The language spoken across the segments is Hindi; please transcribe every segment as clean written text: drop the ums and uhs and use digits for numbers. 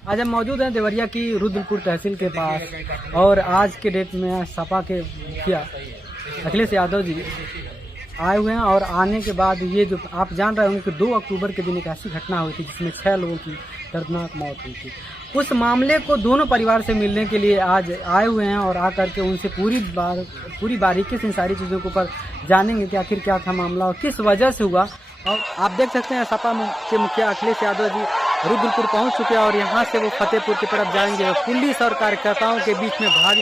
आज हम मौजूद हैं देवरिया की रुद्रपुर तहसील के पास और आज के डेट में सपा के मुखिया अखिलेश यादव जी आए हुए हैं और आने के बाद ये जो आप जान रहे होंगे कि 2 अक्टूबर के दिन एक ऐसी घटना हुई थी जिसमें 6 लोगों की दर्दनाक मौत हुई थी। उस मामले को दोनों परिवार से मिलने के लिए आज आए हुए हैं और आकर के उनसे पूरी बारीकी से इन सारी चीज़ों के ऊपर जानेंगे कि आखिर क्या था मामला और किस वजह से हुआ। और आप देख सकते हैं सपा के मुखिया अखिलेश यादव जी रुद्रपुर पहुंच चुके हैं और यहाँ से वो फतेहपुर की तरफ जाएंगे। पुलिस और कार्यकर्ताओं के बीच में भाग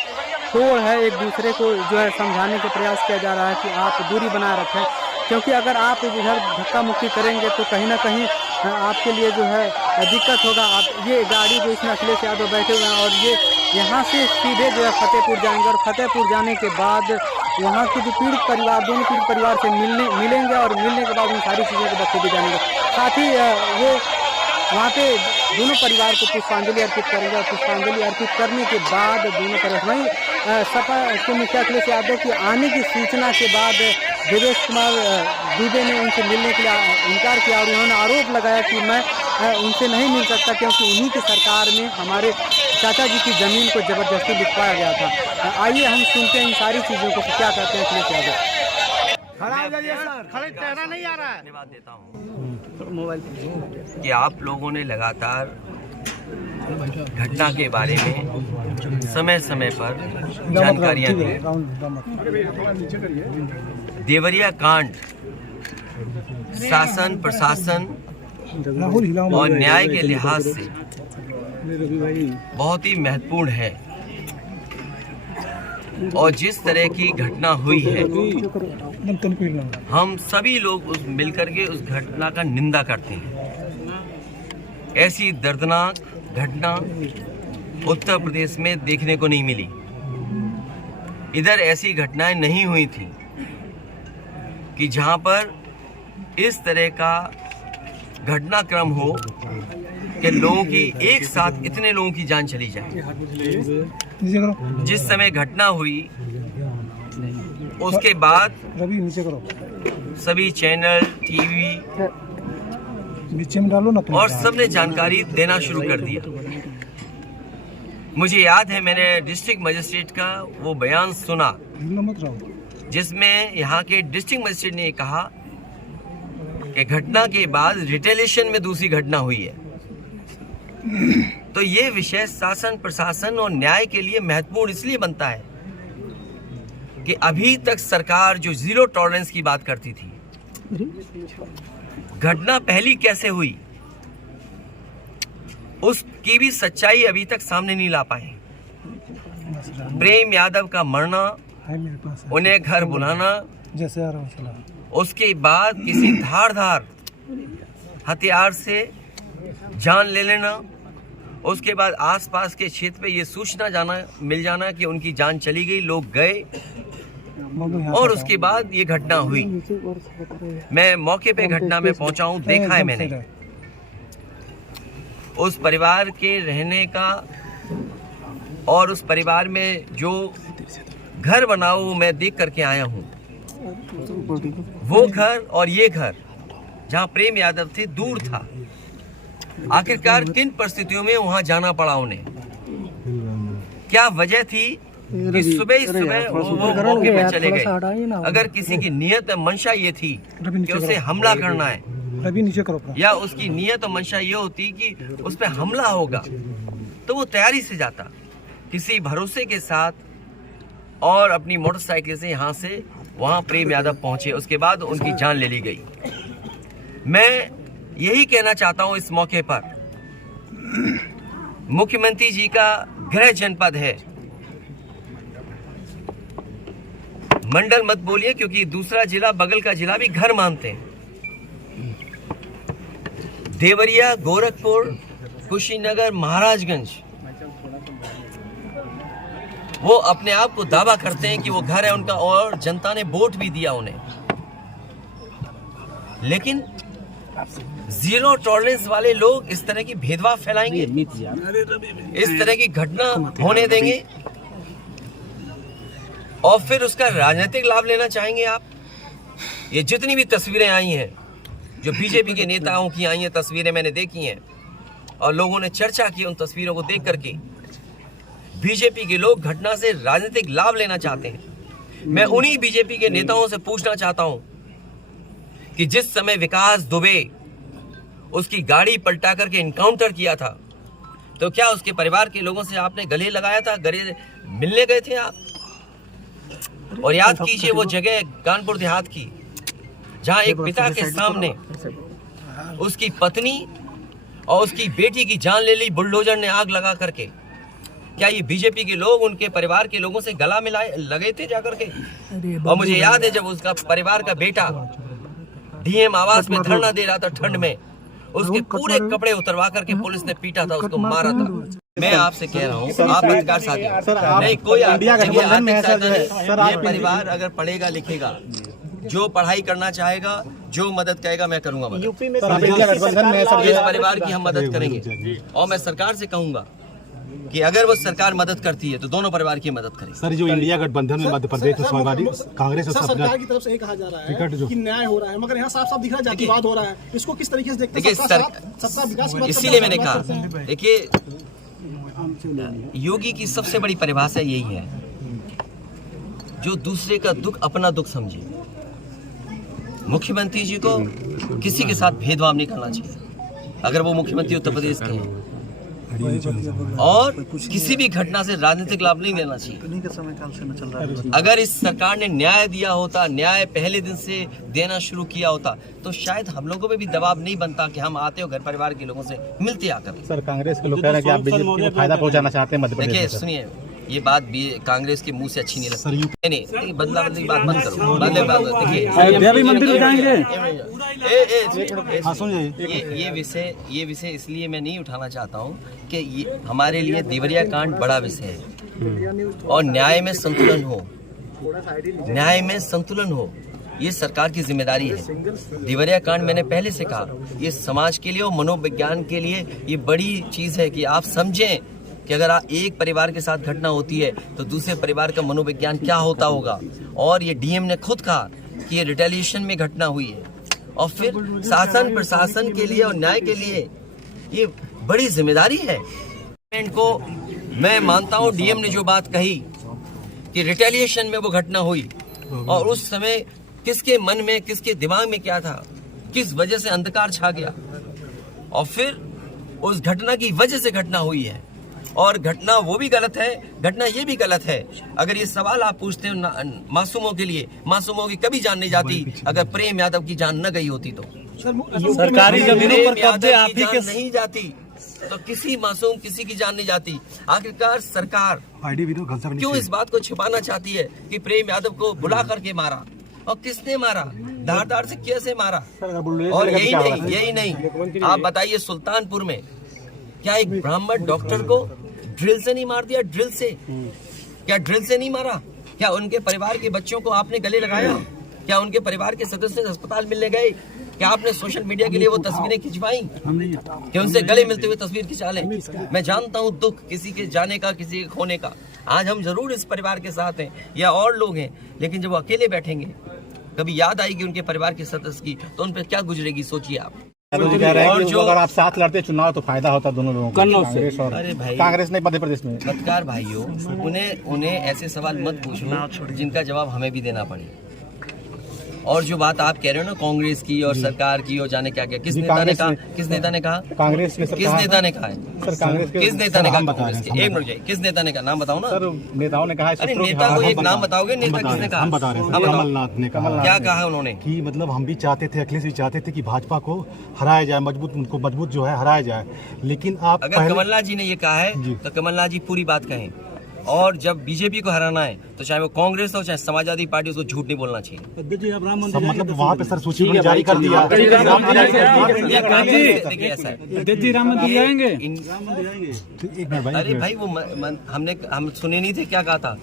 तोड़ है, एक दूसरे को जो है समझाने का प्रयास किया जा रहा है कि आप दूरी बनाए रखें, क्योंकि अगर आप इधर धक्का मुक्की करेंगे तो कहीं ना कहीं आपके लिए जो है दिक्कत होगा। आप ये गाड़ी जो इसमें अखिलेश यादव बैठे हुए हैं और ये यहाँ से सीधे जो है फतेहपुर जाएंगे और फतेहपुर जाने के बाद वहाँ के जो पीड़ित परिवार, दोनों पीड़ित परिवार से मिलेंगे और मिलने के बाद उन सारी चीज़ों को बखूबी जानेंगे। साथ ही वो वहाँ पे दोनों परिवार को पुष्पांजलि अर्पित करेंगे और पुष्पांजलि अर्पित करने के बाद दोनों परिवार वहीं सपा के मुखिया अखिलेश यादव के आने की सूचना के बाद देवेश कुमार दुबे ने उनसे मिलने के लिए इनकार किया और उन्होंने आरोप लगाया कि मैं उनसे नहीं मिल सकता क्योंकि उन्हीं की सरकार में हमारे चाचा जी की ज़मीन को ज़बरदस्ती लिखवाया गया था। आइए हम सुनते हैं इन सारी चीज़ों को क्या कहते हैं अखिलेश यादव। खड़े चेहरा नहीं आ रहा है। धन्यवाद देता हूँ मोबाइल कि आप लोगों ने लगातार घटना के बारे में समय समय पर जानकारियां दी। देवरिया कांड शासन प्रशासन और न्याय के लिहाज से बहुत ही महत्वपूर्ण है और जिस तरह की घटना हुई है हम सभी लोग मिलकर के उस घटना का निंदा करते हैं। ऐसी दर्दनाक घटना उत्तर प्रदेश में देखने को नहीं मिली। इधर ऐसी घटनाएं नहीं हुई थी कि जहां पर इस तरह का घटनाक्रम हो कि लोगों की एक साथ इतने लोगों की जान चली जाए। जिस समय घटना हुई उसके बाद सभी चैनल टीवी और सबने जानकारी देना शुरू कर दिया। मुझे याद है मैंने डिस्ट्रिक्ट मजिस्ट्रेट का वो बयान सुना जिसमें यहाँ के डिस्ट्रिक्ट मजिस्ट्रेट ने कहा कि घटना के बाद रिटेलिएशन में दूसरी घटना हुई है। तो ये विषय शासन प्रशासन और न्याय के लिए महत्वपूर्ण इसलिए बनता है कि अभी तक सरकार जो जीरो टॉलरेंस की बात करती थी, घटना पहली कैसे हुई उसकी भी सच्चाई अभी तक सामने नहीं ला पाए। प्रेम यादव का मरना, उन्हें घर बुलाना, उसके बाद किसी धारदार हथियार से जान ले लेना, उसके बाद आसपास के क्षेत्र पे ये सूचना मिल जाना कि उनकी जान चली गई, लोग गए और उसके बाद ये घटना हुई। मैं मौके पे घटना में पहुंचा हूं, देखा है मैंने उस परिवार के रहने का और उस परिवार में जो घर बना वो मैं देख करके आया हूं। वो घर और ये घर जहां प्रेम यादव थे दूर था। आखिरकार किन परिस्थितियों में वहां जाना पड़ा उन्हें, क्या वजह थी कि सुबह वो मौके पे चले गए। अगर किसी की नियत मंशा ये थी कि उसे हमला करना है या उसकी नियत और मंशा ये होती कि उस पर हमला होगा तो वो तैयारी से जाता किसी भरोसे के साथ और अपनी मोटरसाइकिल से यहाँ से वहाँ प्रेम यादव पहुंचे। उसके बाद उनकी जान ले ली गई। मैं यही कहना चाहता हूँ इस मौके पर, मुख्यमंत्री जी का गृह जनपद है, मंडल मत बोलिए क्योंकि दूसरा जिला बगल का जिला भी घर मानते हैं। देवरिया, गोरखपुर, कुशीनगर, महाराजगंज वो अपने आप को दावा करते हैं कि वो घर है उनका और जनता ने वोट भी दिया उन्हें। लेकिन जीरो टॉलरेंस वाले लोग इस तरह की भेदभाव फैलाएंगे, इस तरह की घटना होने देंगे और फिर उसका राजनीतिक लाभ लेना चाहेंगे आप। ये जितनी भी तस्वीरें आई हैं जो बीजेपी के नेताओं की आई हैं, तस्वीरें मैंने देखी हैं, और लोगों ने चर्चा की उन तस्वीरों को देख करके। बीजेपी के लोग घटना से राजनीतिक लाभ लेना चाहते हैं। मैं उन्हीं बीजेपी के नेताओं से पूछना चाहता हूं कि जिस समय विकास दुबे उसकी गाड़ी पलटा करके इनकाउंटर किया था, तो क्या उसके परिवार के लोगों से आपने गले लगाया था, गले मिलने गए थे आप? और याद कीजिए वो जगह कानपुर देहात की, जहां एक पिता के सामने उसकी पत्नी और उसकी बेटी की जान ले ली बुलडोजर ने आग लगा करके। क्या ये बीजेपी के लोग उनके परिवार के लोगों से गला मिलाए लगे थे जाकर के? और मुझे याद है जब उसका परिवार का बेटा डीएम आवास में धरना दे रहा था ठंड में, उसके पूरे कपड़े उतरवा करके पुलिस ने पीटा था, उसको मारा था। मैं आपसे कह रहा हूँ, आप पत्रकार साथी नहीं, कोई ये परिवार अगर पढ़ेगा लिखेगा, जो पढ़ाई करना चाहेगा, जो मदद कहेगा, मैं करूंगा मदद। यूपी में इस परिवार की हम मदद करेंगे। और मैं सरकार से कहूंगा कि अगर वो सरकार मदद करती है तो दोनों परिवार की मदद करें। सर, जो इंडिया गठबंधन में मध्य प्रदेश समाजवादी कांग्रेस और सरकार की तरफ से ये कहा जा रहा है कि न्याय हो रहा है, मगर यहाँ साफ साफ दिख रहा है जातिवाद हो रहा है। इसको किस तरीके से देखते हैं? सबका विकास की बात इसीलिए मैंने कहा, देखिए योगी की सबसे बड़ी परिभाषा यही है, जो दूसरे का दुख अपना दुख समझे। मुख्यमंत्री जी को किसी के साथ भेदभाव नहीं करना चाहिए अगर वो मुख्यमंत्री उत्तर प्रदेश के हैं, और किसी भी घटना से राजनीतिक लाभ नहीं लेना चाहिए। अगर इस सरकार ने न्याय दिया होता, न्याय पहले दिन से देना शुरू किया होता, तो शायद हम लोगों पे भी दबाव नहीं बनता कि हम आते हो घर परिवार के लोगों से मिलते आकर। सर, कांग्रेस के लोग कह रहे हैं कि आप बीजेपी को फायदा पहुंचाना चाहते हैं मध्य प्रदेश। देखिए सुनिए, ये बात भी कांग्रेस के मुंह से अच्छी नहीं लगती। नहीं, बदला बदली बात मत करो। देखिए मंदिर जाएंगे। ये विषय इसलिए मैं नहीं उठाना चाहता हूँ कि ये हमारे लिए देवरिया कांड बड़ा विषय है, और न्याय में संतुलन हो, न्याय में संतुलन हो, ये सरकार की जिम्मेदारी है। देवरिया कांड मैंने पहले से कहा, ये समाज के लिए और मनोविज्ञान के लिए ये बड़ी चीज है कि आप समझें कि अगर एक परिवार के साथ घटना होती है तो दूसरे परिवार का मनोविज्ञान क्या होता होगा। और ये डीएम ने खुद कहा कि ये रिटेलिएशन में घटना हुई है, और फिर शासन प्रशासन के लिए और न्याय के लिए ये बड़ी जिम्मेदारी है। को मैं मानता हूँ डीएम ने जो बात कही कि रिटेलिएशन में वो घटना हुई, और उस समय किसके मन में, किसके दिमाग में क्या था, किस वजह से अंधकार छा गया, और फिर उस घटना की वजह से घटना हुई है। और घटना वो भी गलत है, घटना ये भी गलत है। अगर ये सवाल आप पूछते हो मासूमों के लिए, मासूमों की कभी जान नहीं जाती अगर प्रेम यादव की जान न गई होती तो। सरकारी जमीनों पर कब्जे आप ही के नहीं जाती तो किसी मासूम किसी की जान नहीं जाती। आखिरकार सरकार क्यों इस बात को छुपाना चाहती है कि प्रेम यादव को बुला करके मारा, और किसने मारा, धारदार से कैसे मारा? और यही नहीं, आप बताइए सुल्तानपुर में क्या एक ब्राह्मण डॉक्टर को ड्रिल से नहीं मार दिया? ड्रिल से, क्या ड्रिल से नहीं मारा? क्या उनके परिवार के बच्चों को आपने गले लगाया? क्या उनके परिवार के सदस्य अस्पताल मिलने गए? क्या आपने सोशल मीडिया के लिए वो तस्वीरें खिंचवाई कि उनसे गले मिलते हुए तस्वीर खिंचा लें? मैं जानता हूँ दुख किसी के जाने का, किसी के खोने का। आज हम जरूर इस परिवार के साथ हैं या और लोग हैं, लेकिन जब वो अकेले बैठेंगे, कभी याद आएगी उनके परिवार के सदस्य की, तो उन पर क्या गुजरेगी सोचिए आप। और जो अगर आप साथ लड़ते चुनाव तो फायदा होता दोनों लोगों को, अरे भाई, कांग्रेस नहीं मध्य प्रदेश में। पत्रकार भाइयों, उन्हें ऐसे सवाल मत पूछो जिनका जवाब हमें भी देना पड़े। और जो बात आप कह रहे हो ना कांग्रेस की और सरकार की और जाने क्या क्या, किस नेता ने कहा? किस नेता ने कहा? कांग्रेस के किस नेता ने कहा है? किस नेता ने कहा कांग्रेस के? एक मिनट जाइए, किस नेता ने कहा? नाम बताओ ना। सर, नेताओं ने कहा। अरे नेता को एक नाम बताओगे? नेता किसने कहा? हम बता रहे हैं। कमलनाथ ने कहा। क्या कहा उन्होंने? कि मतलब हम भी चाहते थे, अखिलेश भी चाहते थे कि भाजपा को हराया जाए, उनको मजबूत जो है हराया जाए। लेकिन आप अगर कमलनाथ जी ने ये कहा है तो कमलनाथ जी पूरी बात कहें, और जब बीजेपी को हराना है तो चाहे वो कांग्रेस हो चाहे समाजवादी पार्टी, उसको झूठ नहीं बोलना चाहिए। मतलब वहाँ पे सर सूची जारी कर दिया। देखिए ऐसा है, राम मंदिर जाएंगे। अरे भाई, वो हम सुने नहीं थे क्या कहा था?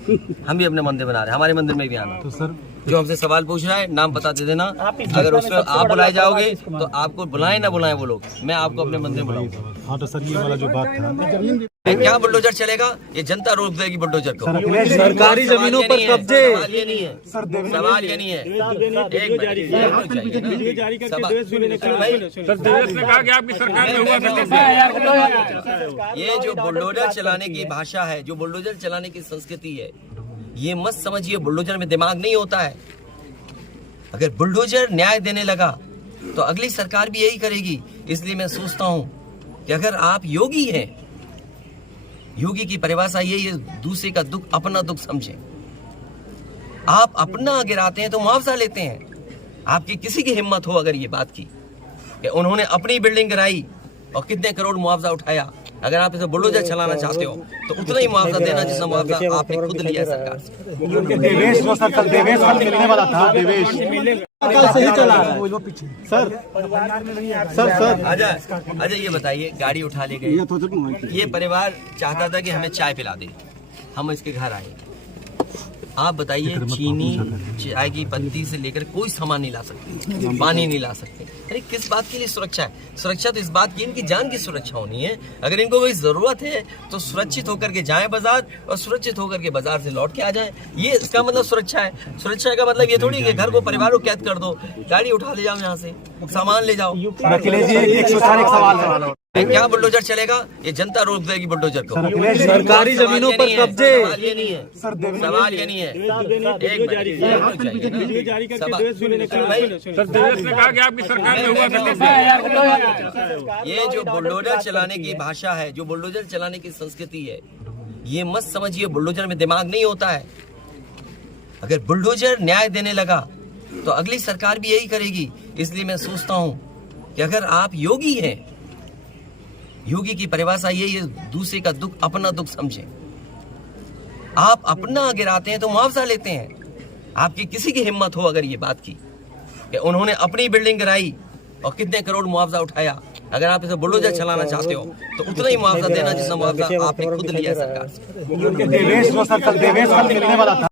हम भी अपने मंदिर बना रहे हैं, हमारे मंदिर में भी आना। तो सर जो हमसे सवाल पूछ रहा है नाम बता दे देना। अगर उसमें आप बुलाए जाओगे तो आपको बुलाए ना बुलाए वो लोग, मैं आपको अपने मंदिर में बुलाऊंगा। हाँ तो सर ये वाला जो बात था, क्या बुलडोजर चलेगा? ये जनता रोक देगी बुलडोजर को। सरकारी जमीनों पर कब्जे। सवाल ये नहीं है, सवाल ये नहीं है। एक मिनट, ये जो बुलडोजर चलाने की भाषा है, जो बुलडोजर चलाने की संस्कृति है, ये मत समझिए बुलडोजर में दिमाग नहीं होता है। अगर बुलडोजर न्याय देने लगा तो अगली सरकार भी यही करेगी। इसलिए मैं सोचता हूं कि अगर आप योगी हैं, योगी की परिभाषा यही है, दूसरे का दुख अपना दुख समझें। आप अपना गिराते हैं तो मुआवजा लेते हैं। आपकी किसी की हिम्मत हो अगर ये बात की कि उन्होंने अपनी बिल्डिंग गिराई और कितने करोड़ मुआवजा उठाया, अगर आप इसे बुलडोजर चलाना चाहते हो तो उतना ही मुआवजा देना जितना मुआवजा आपने खुद लिया सरकार से। देवेश जो सर कल देवेश कल मिलने वाला था, देवेश कल सही चला रहा है। सर अजय ये बताइए, गाड़ी उठा ले गए, ये परिवार चाहता था कि हमें चाय पिला दे, हम इसके घर आए। आप बताइए, चीनी चाय की पत्ती से लेकर कोई सामान नहीं ला सकते, पानी नहीं ला सकते। अरे किस बात के लिए सुरक्षा है? सुरक्षा तो इस बात की इनकी जान की सुरक्षा होनी है। अगर इनको कोई जरूरत है तो सुरक्षित होकर के जाएं बाजार और सुरक्षित होकर के बाजार से लौट के आ जाएं। ये इसका मतलब सुरक्षा है। सुरक्षा का मतलब ये थोड़ी कि घर को परिवार को कैद कर दो, गाड़ी उठा ले जाओ, यहाँ से सामान ले जाओ। क्या बुलडोजर चलेगा? ये जनता रोक देगी बुलडोजर को। सरकारी जमीनों पर कब्जे। सवाल ये नहीं है, सवाल ये नहीं है। एक मिनट, ये जो बुलडोजर चलाने की भाषा है, जो बुलडोजर चलाने की संस्कृति है, ये मत समझिए बुलडोजर में दिमाग नहीं होता है। अगर बुलडोजर न्याय देने लगा तो अगली सरकार भी यही करेगी। इसलिए मैं सोचता हूँ कि अगर आप योगी हैं, योगी की परिभाषा यही है, दूसरे का दुख अपना दुख समझें। आप अपना गिराते हैं तो मुआवजा लेते हैं। आपकी किसी की हिम्मत हो अगर ये बात की कि उन्होंने अपनी बिल्डिंग गिराई और कितने करोड़ मुआवजा उठाया, अगर आप इसे बुलडोजर चलाना चाहते हो तो उतना ही मुआवजा देना जितना मुआवजा आपने खुद लिया सरकार से। देवेश जो सर कल देवेश कल मिलने वाला था।